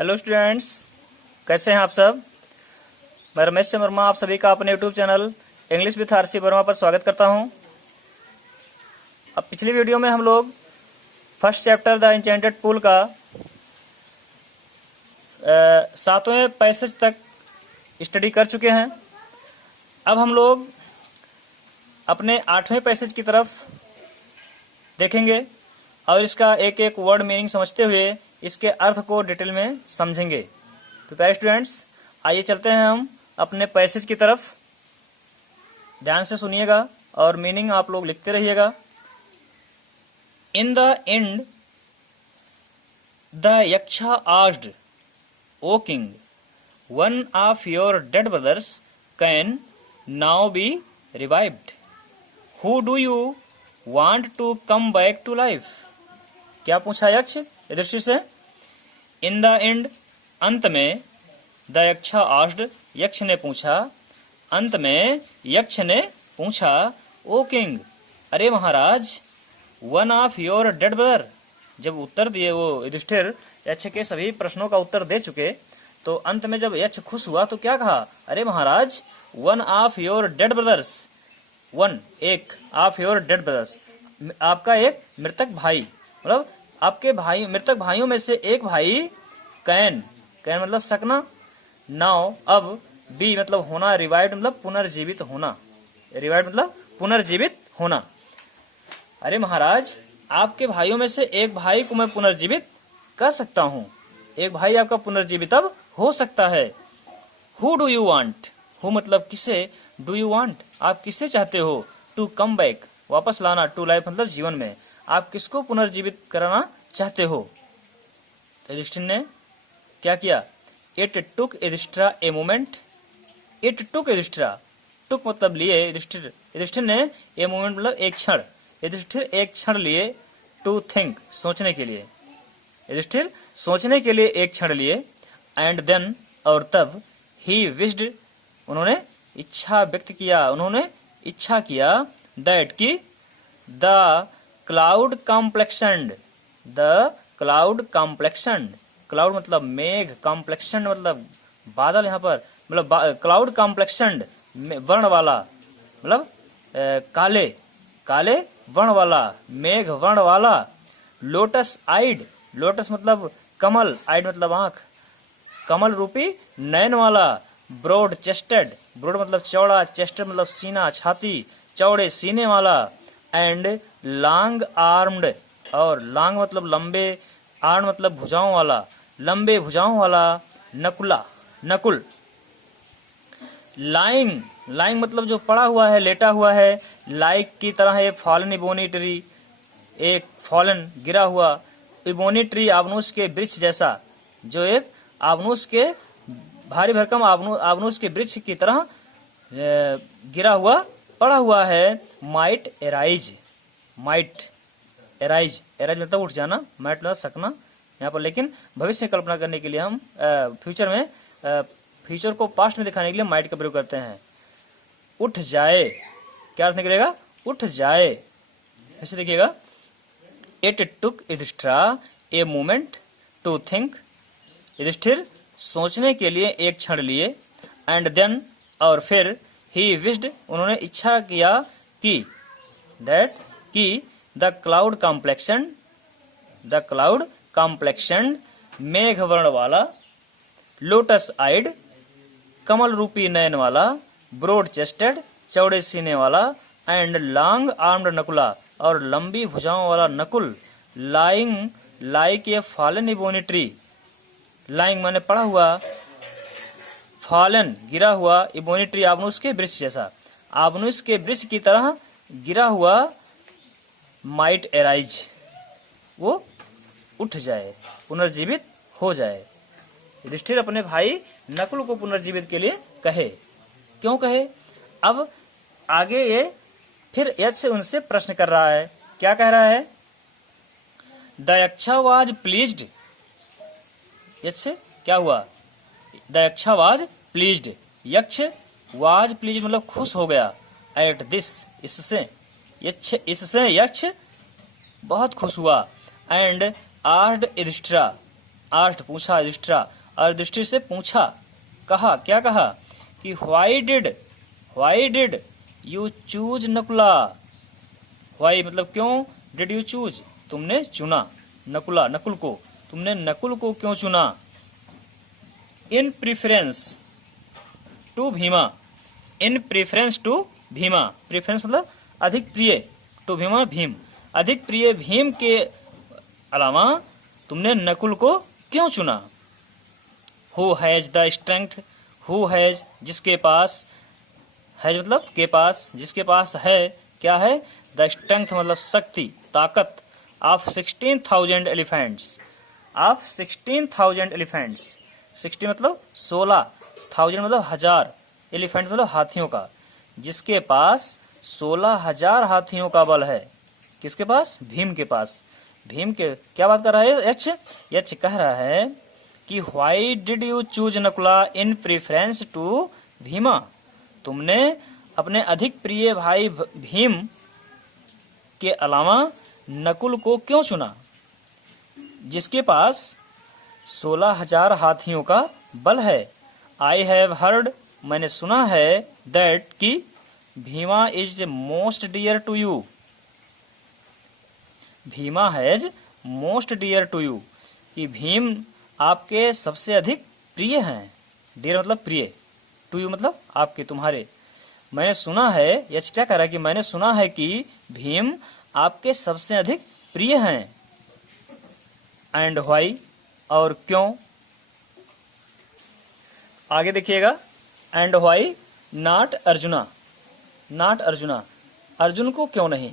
Hello students, कैसे हैं आप सब। मैं रमेश चंद्र वर्मा आप सभी का अपने YouTube channel English with RC Verma पर स्वागत करता हूं। अब पिछली वीडियो में हम लोग first chapter the enchanted pool का 7वें पैसेज तक स्टडी कर चुके हैं। अब हम लोग अपने 8वें पैसेज की तरफ देखेंगे और इसका एक एक वर्ड मीनिंग समझते हुए इसके अर्थ को डिटेल में समझेंगे। तो प्यारे स्टूडेंट्स, आइए चलते हैं हम अपने पैसेज की तरफ। ध्यान से सुनिएगा और मीनिंग आप लोग लिखते रहिएगा। In the end the Yaksha asked, O king, one of your dead brothers can now be revived. Who do you want to come back to life? क्या पूछा यक्ष युधिष्ठिर से? इन द एंड, अंत में, द यक्षा आस्क्ड, यक्ष ने पूछा, अंत में यक्ष ने पूछा, ओ किंग, अरे महाराज, one of your dead brother. जब उत्तर दिए वो युधिष्ठिर यक्ष के सभी प्रश्नों का उत्तर दे चुके, तो अंत में जब यक्ष खुश हुआ तो क्या कहा? अरे महाराज, one of your dead brothers, one, एक, ऑफ योर डेड ब्रदर्स, आपका एक मृतक भाई, मतलब आपके भाई, मृतक भाइयों में से एक भाई, कैन, कैन मतलब सकना, नाउ अब, बी मतलब होना, रिवाइव्ड मतलब पुनर्जीवित होना, रिवाइव्ड मतलब पुनर्जीवित होना। अरे महाराज, आपके भाइयों में से एक भाई को मैं पुनर्जीवित कर सकता हूँ, एक भाई आपका पुनर्जीवित अब हो सकता है। Who do you want, who मतलब किसे, डू यू वांट आप किसे चाहते हो, टू कम बैक वापस लाना, टू लाइफ मतलब जीवन में, आप किसको पुनर्जीवित कराना चाहते हो? तो युधिष्ठिर ने क्या किया? It took Yudhishthir a moment, it took Yudhishthir, took मतलब लिए, युधिष्ठिर ने, ए मोमेंट मतलब एक क्षण, युधिष्ठिर एक क्षण लिए, टू थिंक सोचने के लिए, युधिष्ठिर सोचने के लिए एक क्षण लिए, एंड देन और तब, ही विश्ड उन्होंने इच्छा व्यक्त किया, उन्होंने इच्छा किया, दैट की, the cloud complexioned, the cloud complexioned, cloud मतलब मेघ, कॉम्प्लेक्शन मतलब बादल, यहाँ पर मतलब क्लाउड कॉम्प्लेक्शन्ड वर्ण वाला, मतलब काले, काले वर्ण वाला, मेघ वर्ण वाला, लोटस आइड, लोटस मतलब कमल, आइड मतलब आंख, कमल रूपी नयन वाला, ब्रॉड चेस्टेड, ब्रॉड मतलब चौड़ा, चेस्टेड मतलब सीना, छाती, चौड़े सीने वाला, एंड लॉन्ग आर्म्ड, और लॉन्ग मतलब लंबे, आर्म मतलब भुजाओं वाला, लंबे भुजाओं वाला, नकुला, नकुल, लाइंग, लाइंग मतलब जो पड़ा हुआ है, लेटा हुआ है, लाइक की तरह है, फॉलन इबोनी ट्री, एक फॉलन गिरा हुआ, इबोनी ट्री आबनूस के वृक्ष जैसा, जो एक आबनूस के भारी भरकम आबनूस के वृक्ष की तरह गिरा हुआ पड़ा हुआ है। Might arise, might arise, arise मतलब उठ जाना, माइट मतलब सकना यहाँ पर, लेकिन भविष्य कल्पना करने के लिए हम फ्यूचर में, फ्यूचर को पास्ट में दिखाने के लिए माइट का प्रयोग करते हैं। उठ जाए, क्या अर्थ निकलेगा? उठ जाए। ऐसे देखिएगा, it took Yudhishthir a moment to think, Yudhishthira सोचने के लिए एक क्षण लिए, एंड देन और फिर, ही विश्ड उन्होंने इच्छा किया कि, दैट की, the cloud complexion, the cloud complexion मेघ वर्ण वाला, लोटस आइड कमल रूपी नयन वाला, ब्रॉड चेस्टेड चौड़े सीने वाला, एंड लॉन्ग आर्म्ड नकुला और लंबी भुजाओं वाला Nakul, lying like a fallen ebony tree, lying माने पड़ा हुआ, फॉलन गिरा हुआ, इबोनी ट्री आबनूस के वृक्ष जैसा, आबनूस के वृक्ष की तरह गिरा हुआ, माइट एराइज वो उठ जाए, पुनर्जीवित हो जाए। युधिष्ठिर अपने भाई नकुल को पुनर्जीवित के लिए कहे। क्यों कहे? अब आगे ये फिर यक्ष से उनसे प्रश्न कर रहा है। क्या कह रहा है? द यक्षा वाज प्लीज्ड, यक्ष क्या हुआ? द यक्षा वाज प्लीज्ड, यक्ष वाज प्लीज मतलब खुश हो गया, एट दिस इससे, इससे यक्ष बहुत खुश हुआ, एंड आस्क्ड युधिष्ठिर आस्ट पूछा युधिष्ठिरा, और युधिष्ठिर से पूछा, कहा, क्या कहा कि why did you choose Nakula. Why मतलब क्यों, डिड यू चूज तुमने चुना, नकुला नकुल को, तुमने नकुल को क्यों चुना। In preference to Bhima, in preference to Bhima, preference मतलब अधिक प्रिय, टू भीमा भीम, अधिक प्रिय भीम के अलावा तुमने नकुल को क्यों चुना। Who has the strength, who has जिसके पास, हैज मतलब के पास, जिसके पास है, क्या है, द स्ट्रेंथ मतलब शक्ति, ताकत, ऑफ 16,000 एलिफेंट्स, ऑफ 16,000 एलिफेंट्स, 60 मतलब 16, 1000 मतलब हजार, एलिफेंट मतलब हाथियों का, जिसके पास 16,000 हाथियों का बल है। किसके पास, भीम के पास। भीम के क्या बात कर रहा है यक्ष, यक्ष कह रहा है कि why did you choose Nakula in preference to Bhima, तुमने अपने अधिक प्रिय भाई भीम के अलावा नकुल को क्यों चुना, जिसके पास 16,000 हाथियों का बल है। आई हैव हर्ड, मैंने सुना है, दैट कि Bhima is most dear to you, Bhima has most dear to you, कि भीम आपके सबसे अधिक प्रिय हैं। डियर मतलब प्रिय, टू यू मतलब आपके, तुम्हारे। मैंने सुना है, यह क्या कह रहा है कि मैंने सुना है कि भीम आपके सबसे अधिक प्रिय हैं। एंड व्हाई, और क्यों। आगे देखिएगा, and why not arjuna, not arjuna, Arjun को क्यों नहीं।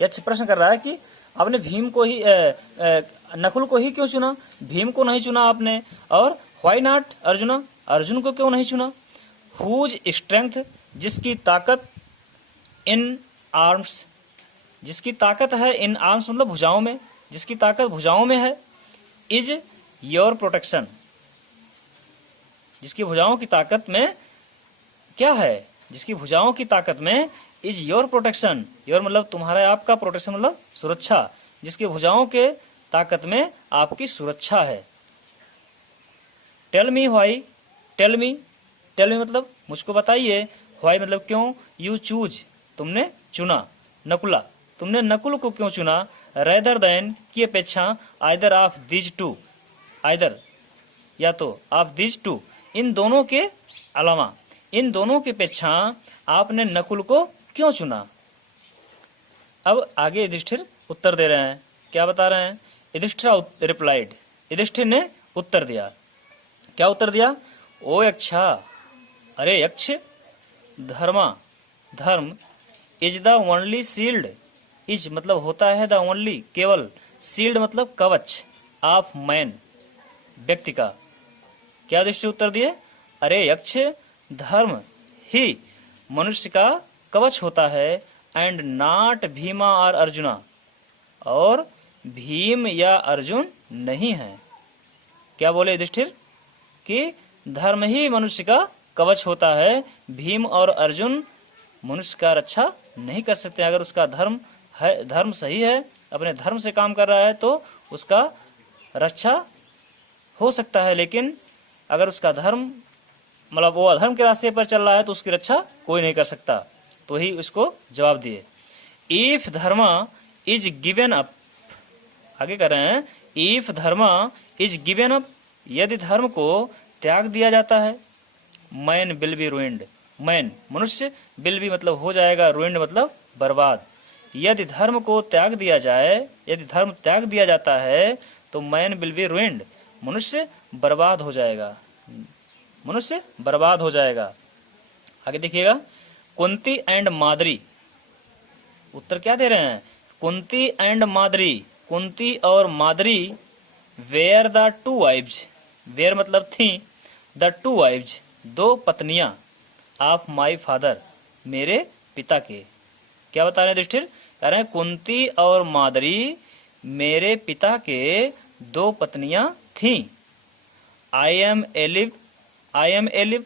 यह प्रश्न कर रहा है कि आपने भीम को ही नकुल को ही क्यों चुना, भीम को नहीं चुना आपने, और व्हाई नॉट अर्जुना, अर्जुन को क्यों नहीं चुना। हुज स्ट्रेंथ, जिसकी ताकत, इन आर्म्स, जिसकी ताकत है, इन आर्म्स मतलब भुजाओं में, जिसकी ताकत भुजाओं में है, इज योर प्रोटेक्शन, जिसकी भुजाओं की ताकत में क्या है, जिसकी भुजाओं की ताकत में इज योर प्रोटेक्शन, योर मतलब तुम्हारा, आपका, प्रोटेक्शन मतलब सुरक्षा, जिसकी भुजाओं के ताकत में आपकी सुरक्षा है। Tell me why, tell me, tell me मतलब मुझको बताइए, व्हाई मतलब क्यों, यू चूज तुमने चुना, नकुला तुमने नकुल को क्यों चुना, रेदर देन की अपेक्षा, either of these two, either या तो, ऑफ दीज टू इन दोनों के अलावा, इन दोनों की अपेक्षा आपने नकुल को क्यों चुना। अब आगे युधिष्ठिर उत्तर दे रहे हैं, क्या बता रहे हैं। युधिष्ठिर रिप्लाइड, युधिष्ठिर ने उत्तर दिया, क्या उत्तर दिया। ओ यक्षा, अरे यक्ष, धर्मा धर्म, is the only shield, is मतलब होता है, द ओनली केवल, शील्ड मतलब कवच, ऑफ मैन व्यक्ति का। क्या युधिष्ठिर उत्तर दिए, अरे यक्ष, धर्म ही मनुष्य का कवच होता है, एंड नॉट भीमा और अर्जुना, और भीम या अर्जुन नहीं है। क्या बोले युधिष्ठिर कि धर्म ही मनुष्य का कवच होता है, भीम और अर्जुन मनुष्य का रक्षा नहीं कर सकते। अगर उसका धर्म है, धर्म सही है, अपने धर्म से काम कर रहा है तो उसका रक्षा हो सकता है, लेकिन अगर उसका धर्म मतलब वो अधर्म के रास्ते पर चल रहा है तो उसकी रक्षा कोई नहीं कर सकता। तो ही उसको जवाब दिए, if Dharma is given up, आगे कर रहे हैं, if Dharma is given up, यदि धर्म को त्याग दिया जाता है, man will be ruined, man मनुष्य, विल बी मतलब हो जाएगा, रूइंड मतलब बर्बाद। यदि धर्म को त्याग दिया जाए, यदि धर्म त्याग दिया जाता है तो मैन विल बी रूइंड, मनुष्य बर्बाद हो जाएगा, मनुष्य बर्बाद हो जाएगा। आगे देखिएगा, कुंती एंड माद्री, उत्तर क्या दे रहे हैं, कुंती एंड माद्री, कुंती और Madri, were the two wives, were मतलब थी, द टू वाइव्स दो पत्नियां, ऑफ माई फादर मेरे पिता के। क्या बता रहे हैं युधिष्ठिर, कह रहे हैं कुंती और माद्री मेरे पिता के दो पत्नियां थीं। I am alive, I am alive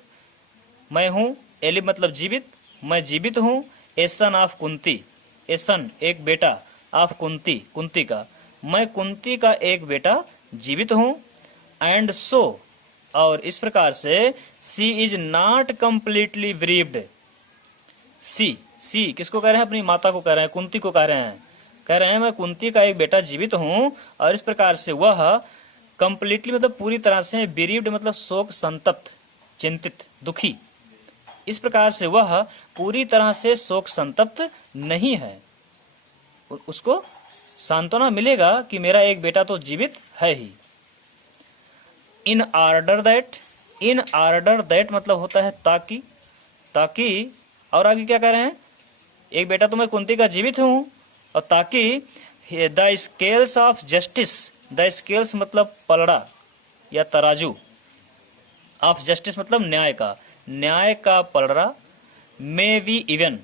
मैं हूँ, एलिव मतलब जीवित, मैं जीवित हूँ, ए सन ऑफ कुंती, ए सन एक बेटा, ऑफ कुंती कुंती का, मैं कुंती का एक बेटा जीवित हूँ। एंड सो, और इस प्रकार से सी इज नॉट कंप्लीटली ब्रीव्ड। सी किसको कह रहे हैं? अपनी माता को कह रहे हैं, कुंती को कह रहे हैं। कह रहे हैं मैं कुंती का एक बेटा जीवित हूं, और इस प्रकार से वह कंप्लीटली मतलब पूरी तरह से, बीरीव्ड मतलब शोक संतप्त, चिंतित, दुखी, इस प्रकार से वह पूरी तरह से शोक संतप्त नहीं है। उसको सांत्वना मिलेगा कि मेरा एक बेटा तो जीवित है ही। इन ऑर्डर दैट मतलब होता है ताकि, और आगे क्या कह रहे हैं? एक बेटा तो मैं कुंती का जीवित हूं, और ताकि the scales of justice, the scales मतलब पलड़ा या तराजू, ऑफ जस्टिस मतलब न्याय का पलड़ा, मे बी इवन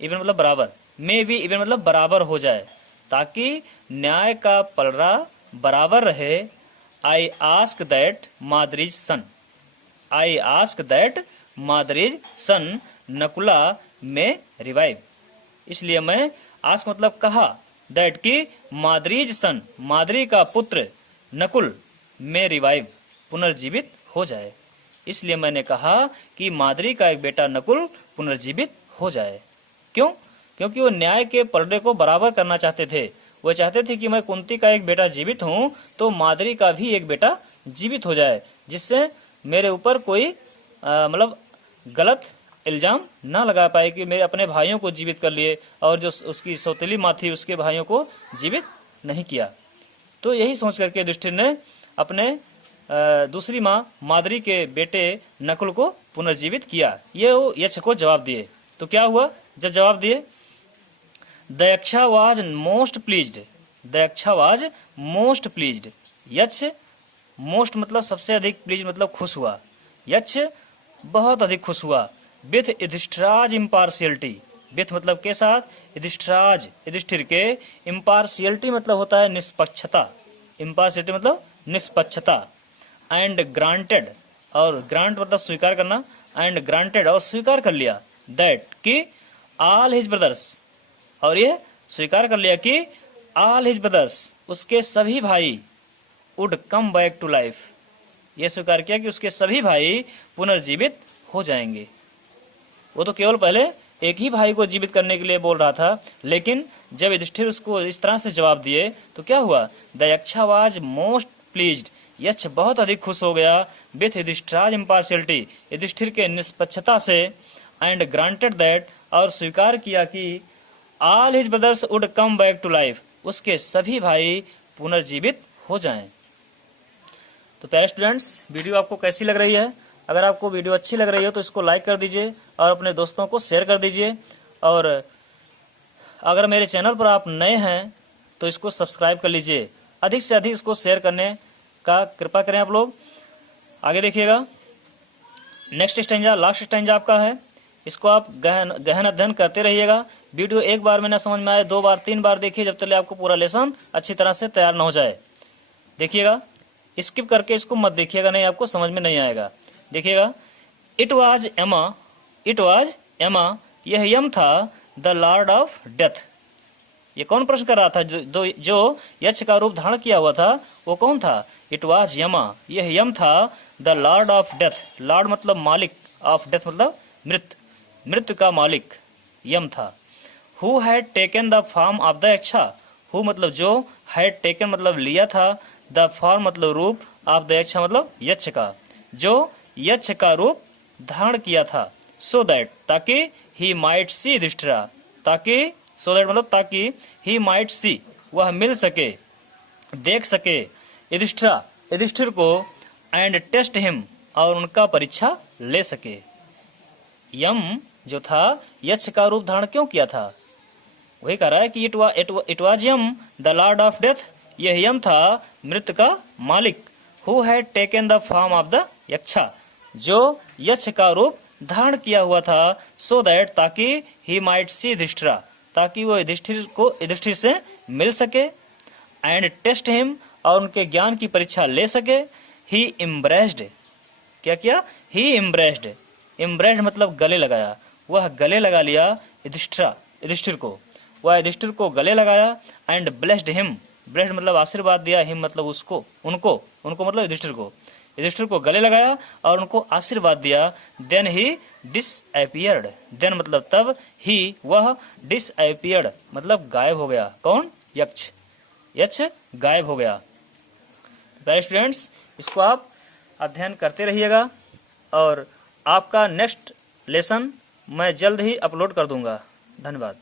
मतलब बराबर, मे बी इवन मतलब बराबर हो जाए, ताकि न्याय का पलड़ा बराबर रहे। आई आस्क दैट मादरीज सन नकुला में रिवाइव। इसलिए मैं आस्क मतलब कहा, दैट की मादरीज सन, मादरी का पुत्र नकुल में रिवाइव पुनर्जीवित हो जाए। इसलिए मैंने कहा कि मादरी का एक बेटा नकुल पुनर्जीवित हो जाए। क्यों? क्योंकि वो न्याय के पलड़े को बराबर करना चाहते थे। वो चाहते थे कि मैं कुंती का एक बेटा जीवित हूं, तो मादरी का भी एक बेटा जीवित हो जाए, जिससे मेरे ऊपर कोई मतलब गलत इल्जाम ना लगा पाए कि मेरे अपने भाइयों को जीवित कर लिए, और जो उसकी सौतेली माँ थी उसके भाइयों को जीवित नहीं किया। तो यही सोच करके युधिष्ठिर ने अपने दूसरी माँ मादरी के बेटे नकुल को पुनर्जीवित किया। ये वो यक्ष को जवाब दिए। तो क्या हुआ जब जवाब दिए? The यक्षा was most pleased. यक्ष मोस्ट मतलब सबसे अधिक, प्लीज मतलब खुश हुआ। यक्ष बहुत अधिक खुश हुआ। विथ युधिष्ठिराज इम्पार्शियलिटी, विथ मतलब के साथ, युधिष्ठिर के, इम्पार्शियलिटी मतलब होता है निष्पक्षता, इम्पार्शियलिटी मतलब निष्पक्षता, एंड ग्रांटेड, और ग्रांट मतलब स्वीकार करना, एंड ग्रांटेड और स्वीकार कर लिया, दैट कि ऑल हिज ब्रदर्स, और ये स्वीकार कर लिया कि ऑल हिज ब्रदर्स उसके सभी भाई would come back to life, ये स्वीकार किया कि उसके सभी भाई पुनर्जीवित हो जाएंगे। वो तो केवल पहले एक ही भाई को जीवित करने के लिए बोल रहा था, लेकिन जब युधिष्ठिर उसको इस तरह से जवाब दिए तो क्या हुआ? द यक्षा वाज मोस्ट प्लीज्ड, यक्ष बहुत अधिक खुश हो गया। विथ युधिष्ठिराज इम्पार्शियलिटी, युधिष्ठिर के निष्पक्षता से, एंड ग्रांटेड दैट और स्वीकार किया कि all his brothers would come back to life, उसके सभी भाई पुनर्जीवित हो जाएं। तो प्यारे स्टूडेंट्स, वीडियो आपको कैसी लग रही है? अगर आपको वीडियो अच्छी लग रही हो तो इसको लाइक कर दीजिए और अपने दोस्तों को शेयर कर दीजिए, और अगर मेरे चैनल पर आप नए हैं तो इसको सब्सक्राइब कर लीजिए। अधिक से अधिक इसको शेयर करने का कृपा करें आप लोग। आगे देखिएगा, नेक्स्ट स्टैंजा, लास्ट स्टैंजा आपका है। इसको आप गहन अध्ययन करते रहिएगा। वीडियो एक बार में ना समझ में आए, 2 बार 3 बार देखिए, जब तक आपको पूरा लेसन अच्छी तरह से तैयार न हो जाए। देखिएगा, स्किप करके इसको मत देखिएगा, नहीं आपको समझ में नहीं आएगा। देखिएगा, इट वाज एमा, यह यम था, द लॉर्ड ऑफ डेथ। ये कौन प्रश्न कर रहा था? जो यक्ष का रूप धारण किया हुआ था वो कौन था? इट वाज यमा, यह यम था, the lord of death, Lord मतलब मालिक, ऑफ डेथ मतलब मृत्यु का मालिक यम था। Who had taken the form of the यक्षा, who मतलब जो, हैड टेकन मतलब लिया था, द फॉर्म मतलब रूप, ऑफ द यक्षा मतलब यक्ष का, जो यक्ष का रूप धारण किया था। सो दैट ताकि, ही माइट सी युधिष्ठिरा, ताकि, सो दैट मतलब ताकि, ही माइट सी वह मिल सके, देख सके, युधिष्ठिर को, एंड टेस्ट हिम और उनका परीक्षा ले सके। यम जो था यक्ष का रूप धारण क्यों किया था? वही कह रहा है कि it was Yama the lord of death, यह यम था मृत्यु का मालिक। Who had taken the form of the Yaksha, जो यक्ष का रूप धारण किया हुआ था। सो दैट ताकि, ही माइट सी युधिष्ठिरा, ताकि वो युधिष्ठिर से मिल सके, एंड टेस्ट हिम और उनके ज्ञान की परीक्षा ले सके। ही इम्ब्रेस्ड, क्या किया? ही इम्ब्रेस्ड मतलब गले लगाया, वह गले लगा लिया युधिष्ठिर को, वह युधिष्ठिर को गले लगाया। एंड ब्लेस्ड हिम ब्लेस्ड मतलब आशीर्वाद दिया, हिम मतलब उसको, उनको, उनको मतलब युधिष्ठिर को गले लगाया और उनको आशीर्वाद दिया। देन ही डिसअपियर्ड, देन मतलब तब, ही वह, डिसअपियर्ड मतलब गायब हो गया। कौन? यक्ष, यक्ष गायब हो गया। प्यारे स्टूडेंट्स, इसको आप अध्ययन करते रहिएगा और आपका नेक्स्ट लेसन मैं जल्द ही अपलोड कर दूंगा। धन्यवाद।